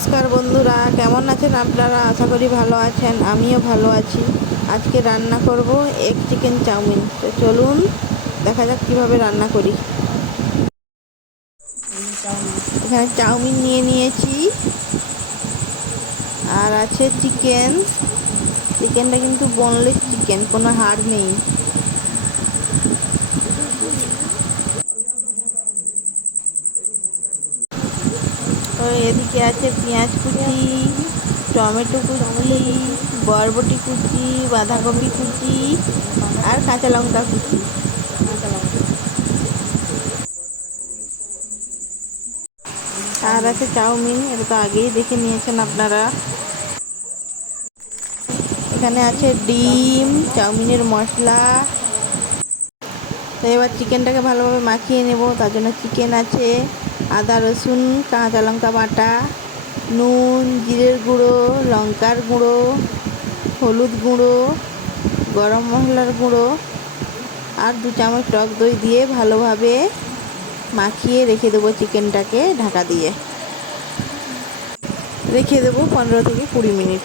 নমস্কার বন্ধুরা, কেমন আছেন আপনারা? আশা করি ভালো আছেন, আমিও ভালো আছি। আজকে রান্না করব এগ চিকেন চাউমিন। তো চলুন, দেখা যাক কীভাবে রান্না করি। এখানে চাউমিন নিয়ে নিয়েছি। আর আছে চিকেন। চিকেনটা কিন্তু বোনলেস চিকেন কোনো হাড় নেই। এদিকে আছে পেঁয়াজ কুচি, টমেটো কুচি, বরবটি কুচি, বাঁধাকপি কুচি আর কাঁচা লঙ্কা কুচি। আর আছে চাউমিন, এটা তো আগেই দেখে নিয়েছেন আপনারা। এখানে আছে ডিম, চাউমিনের মশলা। তো এবার চিকেনটাকে ভালোভাবে মাখিয়ে নেব, তার জন্য চিকেন আছে। আদা, রসুন, কাঁচা লঙ্কা বাটা, নুন, জিরের গুঁড়ো, লঙ্কার গুঁড়ো, হলুদ গুঁড়ো, গরম মশলার গুঁড়ো আর দু চামচ টক দই দিয়ে ভালোভাবে মাখিয়ে রেখে দেবো চিকেনটাকে ঢাকা দিয়ে। রেখে দেবো পনেরো থেকে কুড়ি মিনিট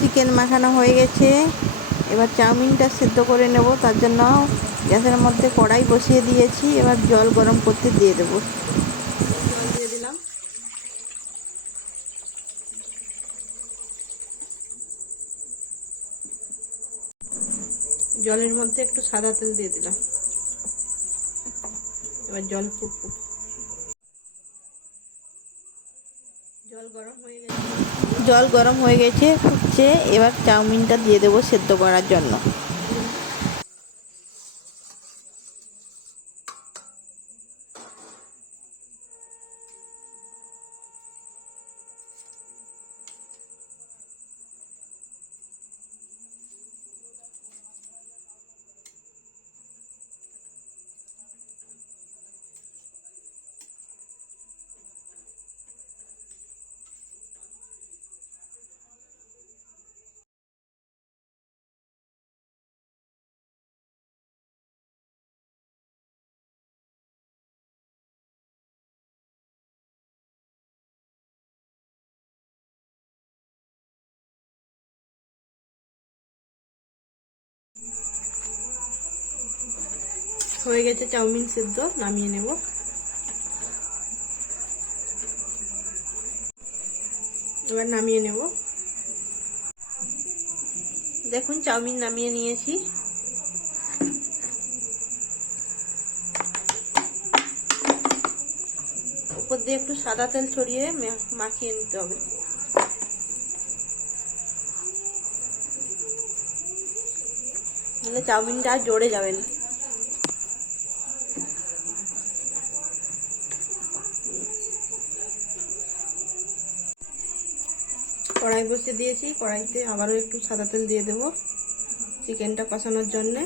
চিকেন মাখানো হয়ে গেছে। এবার চাউমিনটা সেদ্ধ করে নেব, তার জন্য গ্যাসের মধ্যে কড়াই বসিয়ে দিয়েছি। এবার জল গরম করতে দিয়ে দেবো। জলের মধ্যে একটু সাদা তেল দিয়ে দিলাম। এবার জল ফুটবো। জল গরম হয়ে গেছে। জল গরম হয়ে গেছে ফুটছে। এবার চাউমিনটা দিয়ে দেবো সেদ্ধ করার জন্য। হয়ে গেছে, চাউমিন সেদ্ধ, নামিয়ে নেব। এবার নামিয়ে নেব। দেখুন, চাউমিন নামিয়ে নিয়েছি। উপর দিয়ে একটু সাদা তেল ছড়িয়ে মাখিয়ে নিতে হবে। চাউমিনটা আর জড়ে যাবে কড়াই বসিয়ে দিয়েছি। কড়াইতে আবারও একটু সাদা তেল দিয়ে দেবো চিকেনটা কষানোর জন্যে।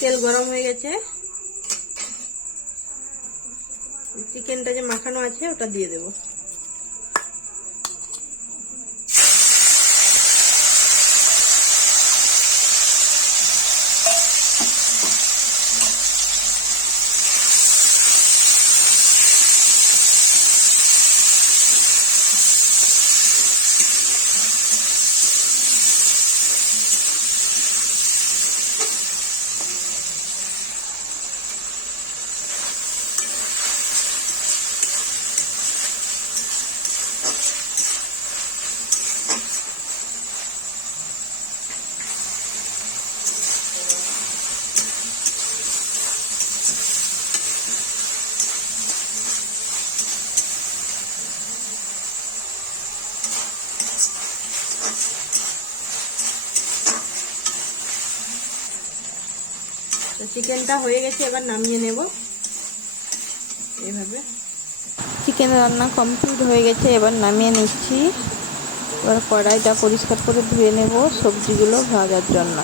তেল গরম হয়ে গেছে। চিকেনটা যে মাখানো আছে, ওটা দিয়ে দেব। চিকেনটা হয়ে গেছে এবার নামিয়ে নেব। এইভাবে চিকেন রান্না কমপ্লিট হয়ে গেছে এবার নামিয়ে নিচ্ছি। এবার কড়াইটা পরিষ্কার করে ধুয়ে নেব সবজিগুলো ভাজার জন্য।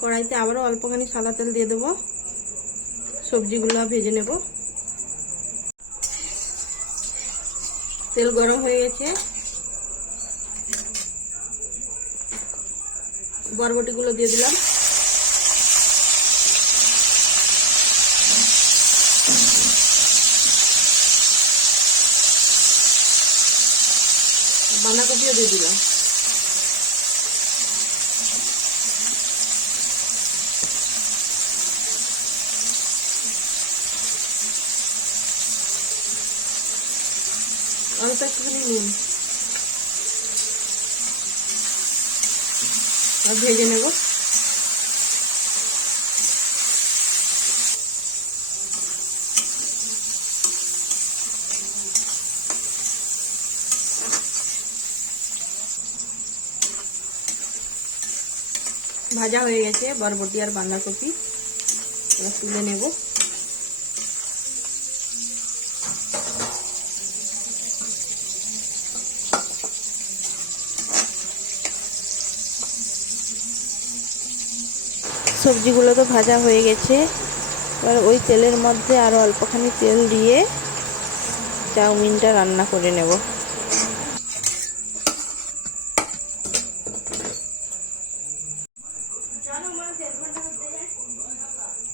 কড়াইতে আবারও অল্পখানি সাদা তেল দিয়ে দেবো। সবজিগুলো ভেজে নেব। তেল গরম হয়ে গেছে। বরবটিগুলো দিয়ে দিলাম। বাঁধাকপিও দিয়ে দিলাম। অল্প একটুখানি নুন। আর ভেজে নেব। ভাজা হয়ে গেছে বরবটি আর বাঁধাকপি। তুলে নেব। সবজিগুলো তো ভাজা হয়ে গেছে। এবার ওই তেলের মধ্যে আরও অল্পখানি তেল দিয়ে চাউমিনটা রান্না করে নেব।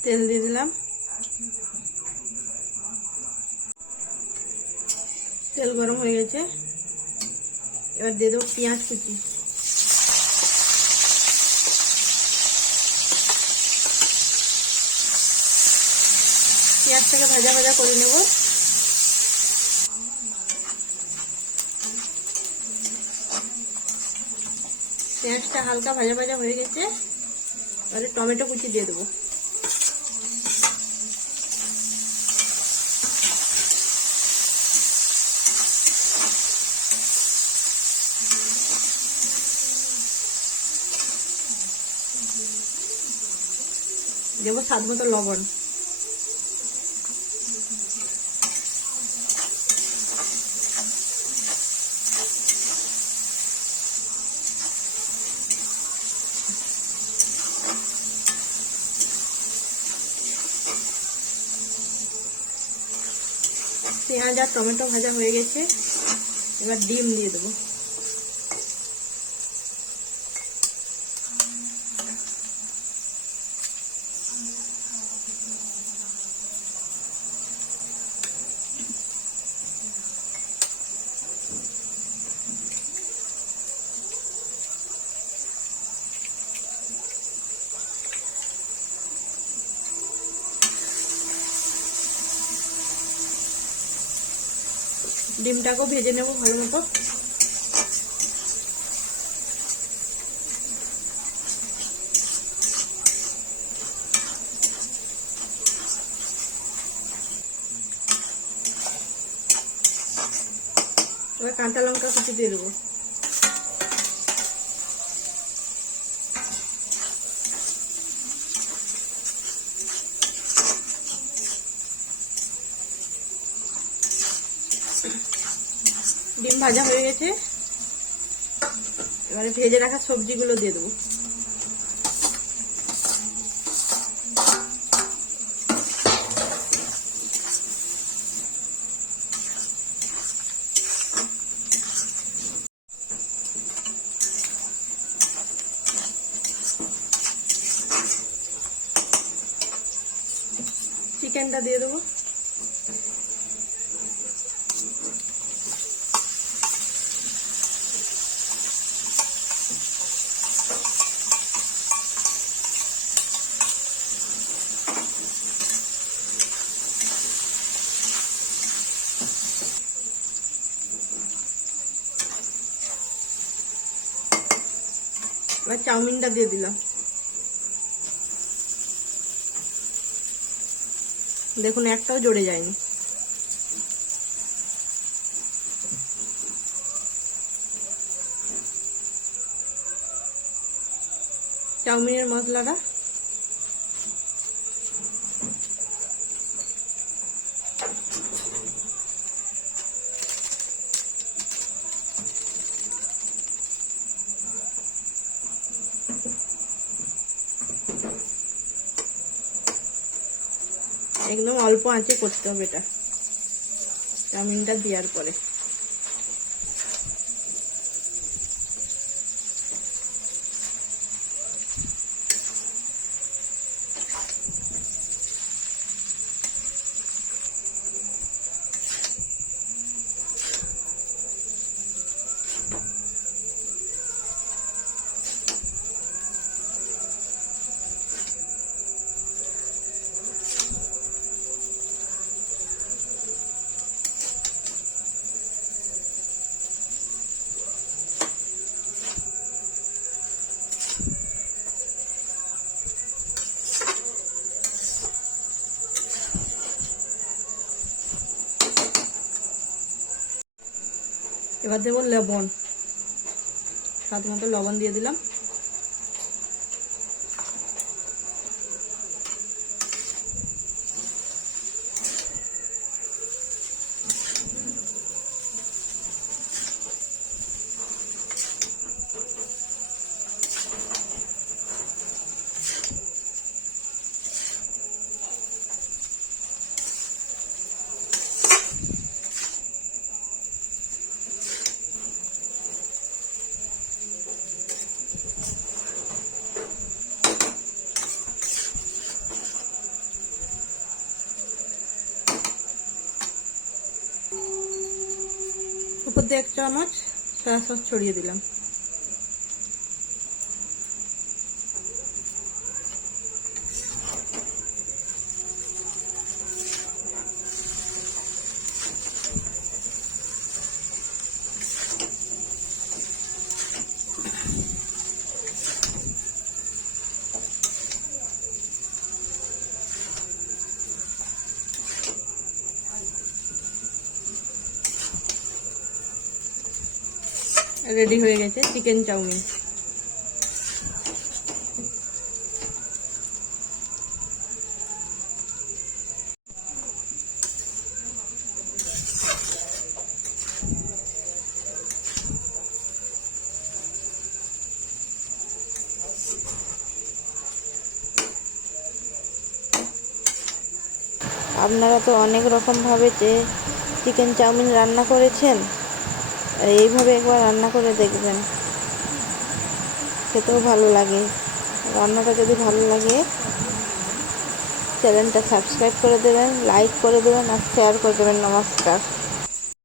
তেল দিয়ে দিলাম। তেল গরম হয়ে গেছে। এবার দিয়ে দেবো পেঁয়াজ কুচি। পেঁয়াজটাকে ভাজা ভাজা করে নেব। পেঁয়াজটা হালকা ভাজা ভাজা হয়ে গেছে। এবারে টমেটো কুচি দিয়ে দেবো। দেবো স্বাদ মতো লবণ। পেঁয়াজ আর টমেটো ভাজা হয়ে গেছে। এবার ডিম দিয়ে দেবো। ডিমটাকেও ভেজে নেব ভালো মতো এবার কাঁচা লঙ্কা কুচি দিয়ে দেবো ডিম ভাজা হয়ে গেছে। এবারে ভেজে রাখা সবজিগুলো দিয়ে দেবো। চিকেনটা দিয়ে দেবো। এবার চাউমিনটা দিয়ে দিলাম। দেখুন একটাও জড়ে যায়নি। চাউমিনের মশলাটা একদম অল্প আঁচে করতে হবে এটা। চাউমিনটা দেওয়ার পরে। এবার দেবো লবণ। স্বাদ মতো লবণ দিয়ে দিলাম। দিয়ে এক চামচ সয়া সস ছড়িয়ে দিলাম। রেডি হয়ে গেছে চিকেন চাউমিন আপনারা তো অনেক রকমভাবে যে চিকেন চাউমিন রান্না করেছেন। এইভাবে একবার রান্না করে দেখবেন। খেতেও ভালো লাগে। রান্নাটা যদি ভালো লাগে, চ্যানেলটা সাবস্ক্রাইব করে দেবেন, লাইক করে দেবেন আর শেয়ার করে দেবেন নমস্কার।